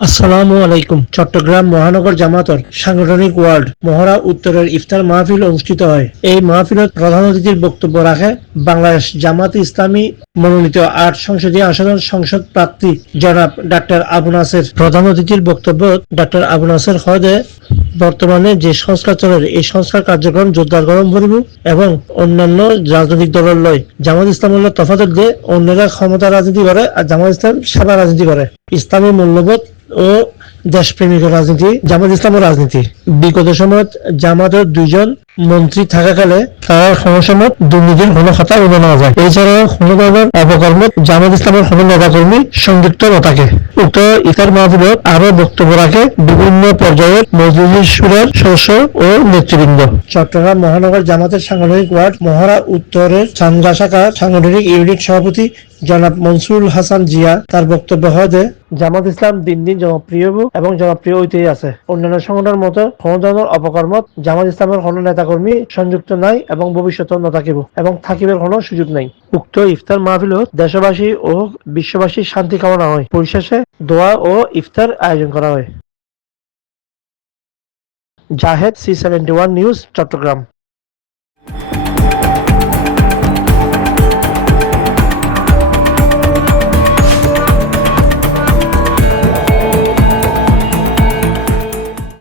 আসসালামু আলাইকুম। চট্টগ্রাম মহানগর জামাতর সাংগঠনিক ওয়ার্ড মহড়া উত্তরের ইফতার মাহফিল অনুষ্ঠিত হয়। এই মাহফিলত প্রধান অতিথির বক্তব্য রাখে বাংলাদেশ জামাত ইসলামী মনোনীত আট সংসদীয় আসনের সংসদ প্রার্থী জনাব ডাক্তার আবু নাসের। প্রধান অতিথির বক্তব্য ডাক্তার আবু নাসের হদে বর্তমানে যে সংস্কার চলে এই সংস্কার কার্যক্রম জোরদার গরম করিব এবং অন্যান্য রাজনৈতিক দলের লয় জামাত ইসলাম হল তফাত দিয়ে অন্যরা ক্ষমতা রাজনীতি করে আর জামাত ইসলাম সেবা রাজনীতি করে। ইসলামী মূল্যবোধ ও দেশপ্রেমিক রাজনীতি জামাত ইসলামের রাজনীতি। বিগত সময় জামাতের দুইজন মন্ত্রী থাকাকালে তার সমসময় দুর্নীতির কোনো কথা উঠে নেওয়া যায় এছাড়াও ধরনের অপকর্ম জামাত ইসলামের কোনো নেতাকর্মী সংযুক্ত না উক্ত ইতার মাহফিলত আরও বক্তব্য রাখে বিভিন্ন পর্যায়ের মজলিস সুরের সদস্য ও নেতৃবৃন্দ। চট্টগ্রাম মহানগর জামাতের সাংগঠনিক ওয়ার্ড মহারা উত্তরের চান্দা শাখার সাংগঠনিক ইউনিট সভাপতি জনাব মনসুরুল হাসান জিয়া। তার বক্তব্য হয় যে, জামাত ইসলাম দিন দিন জনপ্রিয় এবং জনপ্রিয় হইতেই আছে। অন্যান্য সংগঠনের মতো কোনো ধরনের অপকর্ম জামাত ইসলামের কোনো নেতাকর্মী সংযুক্ত নাই এবং ভবিষ্যতে না থাকিব এবং থাকিবের কোনো সুযোগ নাই। উক্ত ইফতার মাহফিল দেশবাসী ও বিশ্ববাসীর শান্তি কামনা হয়। পরিশেষে দোয়া ও ইফতার আয়োজন করা হয়। Zahed, C seventy one news, Chittagong.